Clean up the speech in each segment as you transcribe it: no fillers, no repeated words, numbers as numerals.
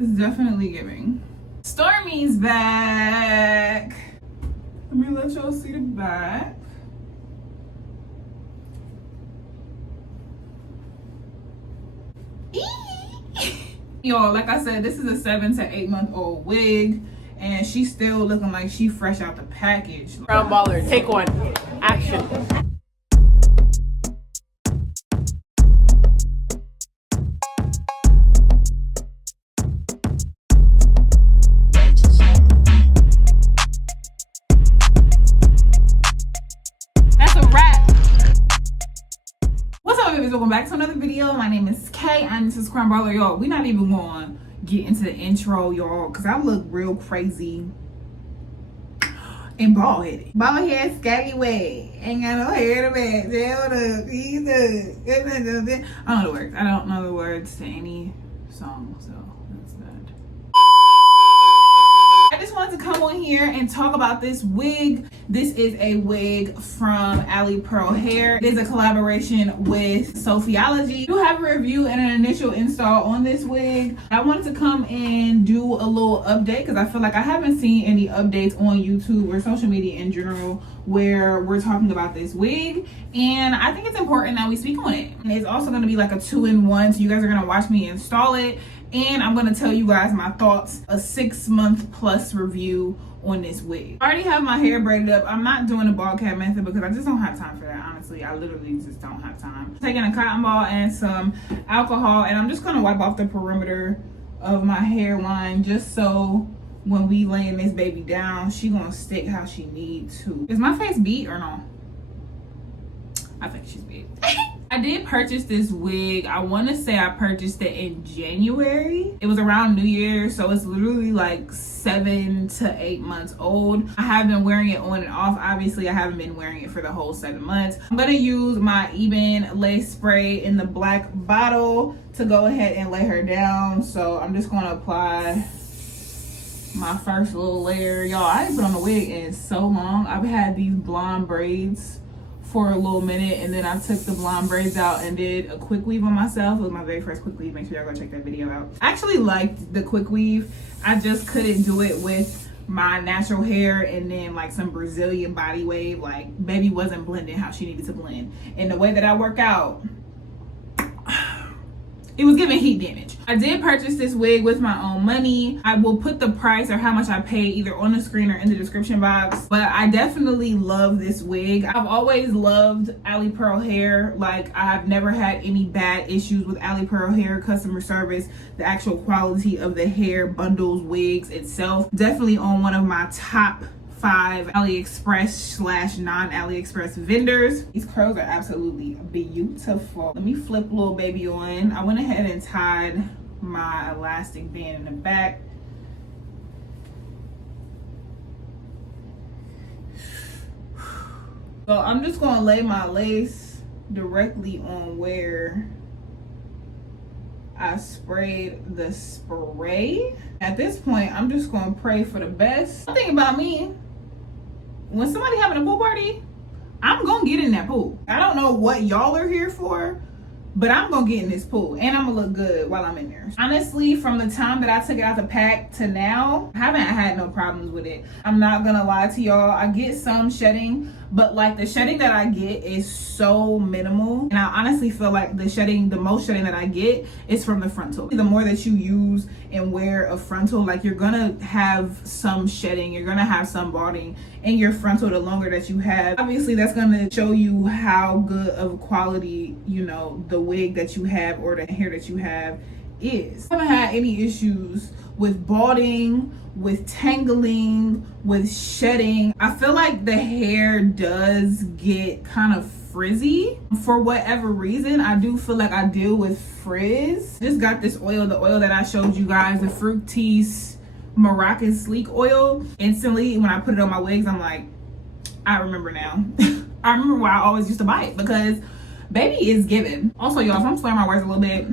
It's definitely giving. Stormy's back. Let me let y'all see the back. Y'all, like I said, this is a 7 to 8 month old wig, and she's still looking like she fresh out the package. Brown baller, take one. Action. That's a wrap. What's up, babies? Welcome back to another video. My name is Kay, and this is Crown Baller. Y'all, we're not even going to get into the intro, y'all, because I look real crazy and bald headed. Bald head, scaggy wig. Ain't got no hair to match. I don't know the words. I don't know the words to any song, so that's that. I just wanted to come on here and talk about this wig. This is a wig from Ali Pearl Hair. It is a collaboration with Sophiology. I do have a review and an initial install on this wig. I wanted to come and do a little update because I feel like I haven't seen any updates on YouTube or social media in general where we're talking about this wig, and I think it's important that we speak on it. And it's also going to be like a 2-in-1, so you guys are going to watch me install it, and I'm going to tell you guys my thoughts, a 6-month plus review on this wig. I already have my hair braided up. I'm not doing a bald cap method because I just don't have time for that. Honestly, I literally just don't have time. Taking a cotton ball and some alcohol, and I'm just going to wipe off the perimeter of my hairline just so when we laying this baby down, she gonna stick how she need to. Is my face beat or no? I think she's beat. I did purchase this wig. I want to say I purchased it in January. It was around New Year, so it's literally like 7 to 8 months old. I have been wearing it on and off. Obviously, I haven't been wearing it for the whole 7 months. I'm gonna use my Eben lace spray in the black bottle to go ahead and lay her down. So I'm just gonna apply my first little layer. Y'all, I ain't put on a wig in so long. I've had these blonde braids for a little minute, and then I took the blonde braids out and did a quick weave on myself. It was my very first quick weave. Make sure y'all go check that video out. I actually liked the quick weave. I just couldn't do it with my natural hair and then like some Brazilian body wave. Like, baby wasn't blending how she needed to blend. And the way that I work out, it was giving heat damage. I did purchase this wig with my own money. I will put the price or how much I paid either on the screen or in the description box. But I definitely love this wig. I've always loved Ali Pearl Hair. Like, I've never had any bad issues with Ali Pearl Hair customer service, the actual quality of the hair, bundles, wigs itself. Definitely on one of my top 5 AliExpress / non-AliExpress vendors. These curls are absolutely beautiful. Let me flip little baby on. I went ahead and tied my elastic band in the back. So I'm just gonna lay my lace directly on where I sprayed the spray. At this point, I'm just gonna pray for the best. One thing about me, when somebody having a pool party, I'm gonna get in that pool. I don't know what y'all are here for, but I'm gonna get in this pool and I'm gonna look good while I'm in there. Honestly, from the time that I took it out the pack to now, I haven't had no problems with it. I'm not gonna lie to y'all. I get some shedding, but like the shedding that I get is so minimal. And I honestly feel like the most shedding that I get is from the frontal. The more that you use and wear a frontal, like, you're gonna have some shedding, you're gonna have some balding in your frontal the longer that you have. Obviously, that's gonna show you how good of quality, you know, the wig that you have or the hair that you have is. I haven't had any issues with balding, with tangling, with shedding. I feel like the hair does get kind of frizzy for whatever reason. I do feel like I deal with frizz. Just got this oil, the oil that I showed you guys, the Fructis Moroccan Sleek oil. Instantly, when I put it on my wigs, I'm like, I remember now. I remember why I always used to buy it, because baby is giving. Also, y'all, if I'm slurring my words a little bit,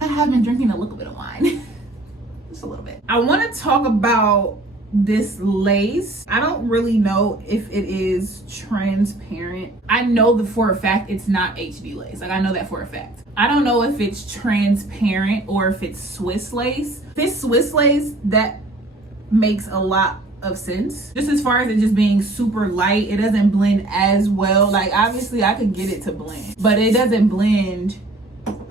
I have been drinking a little bit of wine. Just a little bit. I want to talk about this lace. I don't really know if it is transparent. I know for a fact it's not HD lace. Like, I know that for a fact. I don't know if it's transparent or if it's Swiss lace. If it's Swiss lace, that makes a lot of sense. Just as far as it just being super light, it doesn't blend as well. Like, obviously I could get it to blend, but it doesn't blend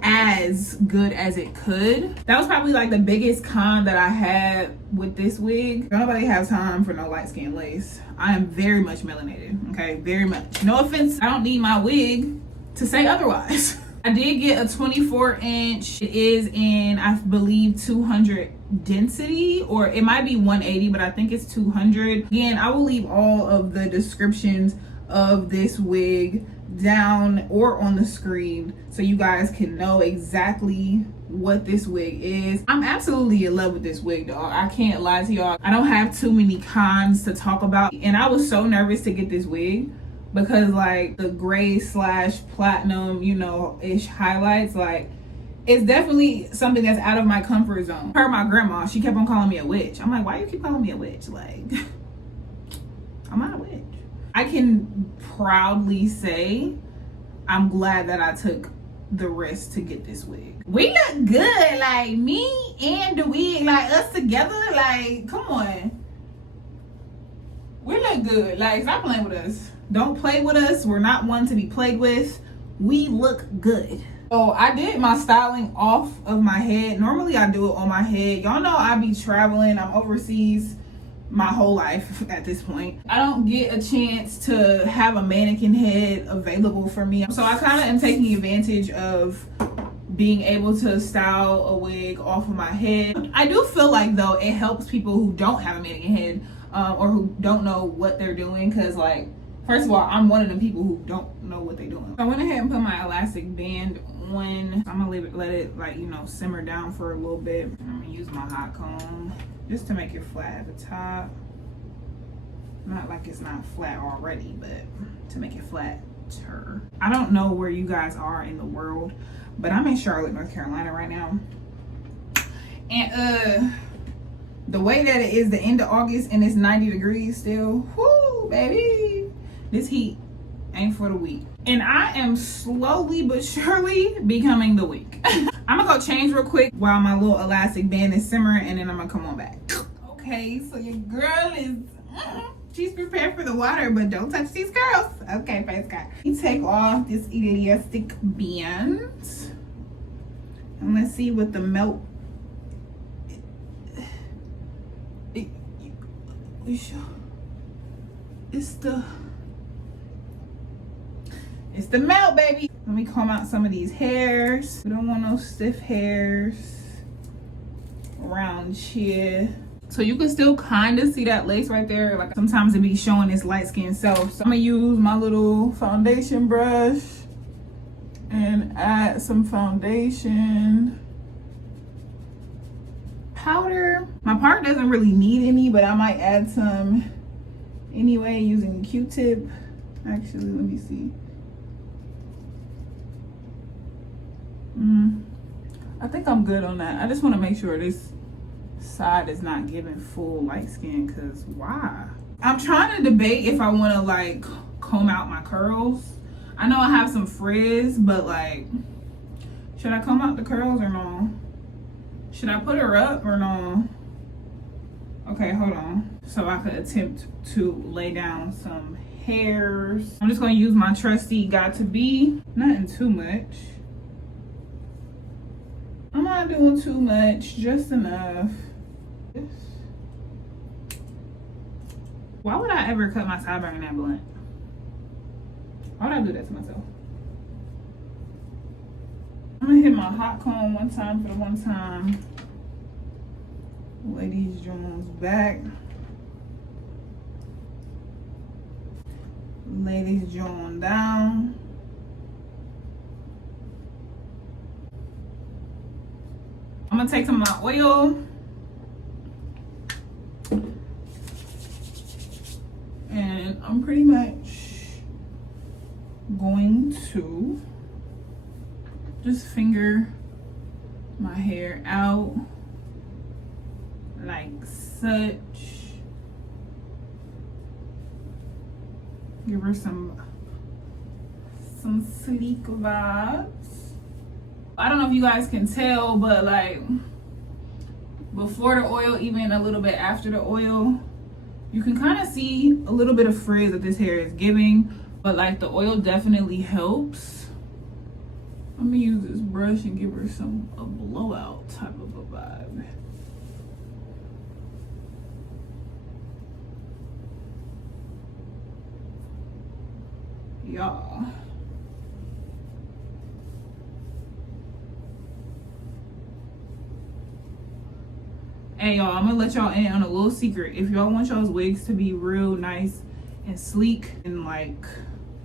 as good as it could. That was probably like the biggest con that I had with this wig. Nobody has time for no light skin lace. I am very much melanated, okay? Very much. No offense, I don't need my wig to say otherwise. I did get a 24-inch. It is in, I believe, 200 density, or it might be 180, but I think it's 200. Again, I will leave all of the descriptions of this wig down or on the screen so you guys can know exactly what this wig is. I'm absolutely in love with this wig, dog. I can't lie to y'all. I don't have too many cons to talk about, and I was so nervous to get this wig because like the gray / platinum, you know, ish highlights, like it's definitely something that's out of my comfort zone. Per my grandma, she kept on calling me a witch. I'm like, why you keep calling me a witch? Like, I'm not a witch. I can proudly say I'm glad that I took the risk to get this wig. We look good, like me and the wig, like us together, like come on. We look good, like stop playing with us. Don't play with us. We're not one to be played with. We look good. So I did my styling off of my head. Normally I do it on my head. Y'all know I be traveling. I'm overseas my whole life at this point. I don't get a chance to have a mannequin head available for me. So I kind of am taking advantage of being able to style a wig off of my head. I do feel like though it helps people who don't have a mannequin head or who don't know what they're doing, because like, first of all, I'm one of the people who don't know what they're doing. So I went ahead and put my elastic band on. I'm gonna let it like, you know, simmer down for a little bit. I'm gonna use my hot comb just to make it flat at the top. Not like it's not flat already, but to make it flatter. I don't know where you guys are in the world, but I'm in Charlotte, North Carolina right now. And the way that it is the end of August and it's 90 degrees still, whoo, baby. This heat ain't for the weak. And I am slowly but surely becoming the weak. I'm gonna go change real quick while my little elastic band is simmering, and then I'm gonna come on back. Okay, so your girl is, she's prepared for the water, but don't touch these curls. Okay, praise God. You take off this elastic band. And let's see what the melt. It's the melt, baby. Let me comb out some of these hairs. We don't want no stiff hairs around here. So you can still kind of see that lace right there. Like sometimes it be showing its light skin self. So I'm gonna use my little foundation brush and add some foundation powder. My part doesn't really need any, but I might add some anyway using a Q-tip. Actually, let me see. I think I'm good on that. I just want to make sure this side is not giving full light skin, because why? I'm trying to debate if I want to like comb out my curls. I know I have some frizz, but like, should I comb out the curls or no? Should I put her up or no? Okay, hold on. So I could attempt to lay down some hairs. I'm just gonna use my trusty Got2b. Nothing too much. I'm not doing too much, just enough. Why would I ever cut my sideburn that blunt? Why would I do that to myself? I'm gonna hit my hot comb one time for the one time. Lay these joints back. Lay these joints down. I'm gonna take some of my oil and I'm pretty much going to just finger my hair out like such. Give her some sleek vibes. I don't know if you guys can tell, but like before the oil, even a little bit after the oil, you can kind of see a little bit of frizz that this hair is giving, but like the oil definitely helps. I'm gonna use this brush and give her a blowout type of a vibe. Y'all. Hey y'all, I'm gonna let y'all in on a little secret. If y'all want y'all's wigs to be real nice and sleek and like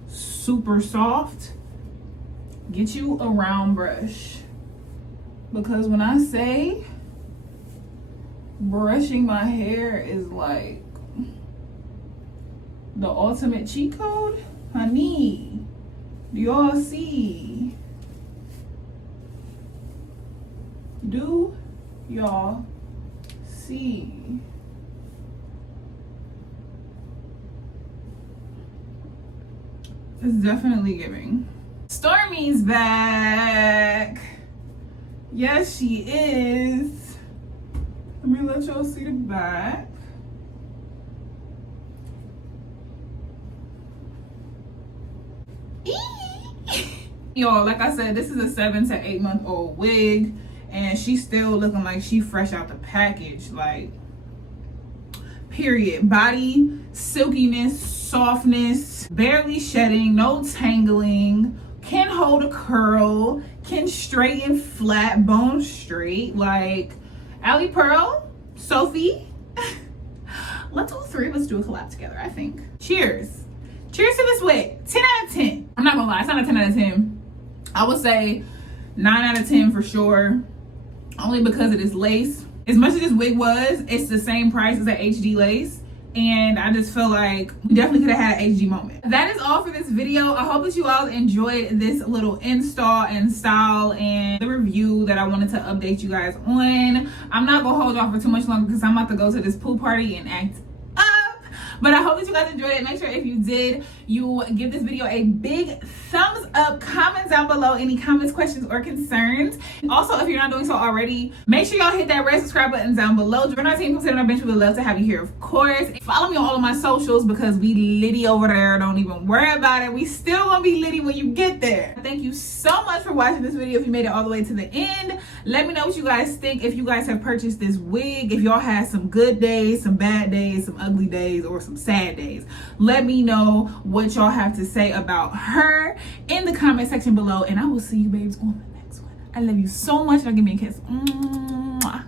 super soft, get you a round brush. Because when I say brushing my hair is like the ultimate cheat code, honey, do y'all see? Do y'all see? It's definitely giving. Stormy's back. Yes, she is. Let me let y'all see the back. Y'all, like I said, this is a 7 to 8 month old wig, and she's still looking like she fresh out the package. Like, period. Body silkiness, softness, barely shedding, no tangling, can hold a curl, can straighten flat, bone straight. Like, Ali Pearl, Sophie, let's all three of us do a collab together, I think. Cheers. Cheers to this wig. 10 out of 10. I'm not gonna lie, it's not a 10 out of 10. I would say 9 out of 10 for sure, only because it is lace. As much as this wig was, it's the same price as an HD lace, and I just feel like we definitely could have had an HD moment. That is all for this video. I hope that you all enjoyed this little install and style and the review that I wanted to update you guys on. I'm not gonna hold y'all for too much longer because I'm about to go to this pool party and act up. But I hope that you guys enjoyed it. Make sure if you did, you give this video a big thumbs up. Comment down below any comments, questions, or concerns. Also, if you're not doing so already, make sure y'all hit that red subscribe button down below. Join our team, come sit on our bench. We would love to have you here, of course. Follow me on all of my socials because we litty over there. Don't even worry about it. We still gonna be litty when you get there. Thank you so much for watching this video. If you made it all the way to the end, let me know what you guys think. If you guys have purchased this wig, if y'all had some good days, some bad days, some ugly days, or some sad days, let me know what y'all have to say about her in the comment section below, and I will see you babes on the next one. I love you so much. Now give me a kiss. Mwah.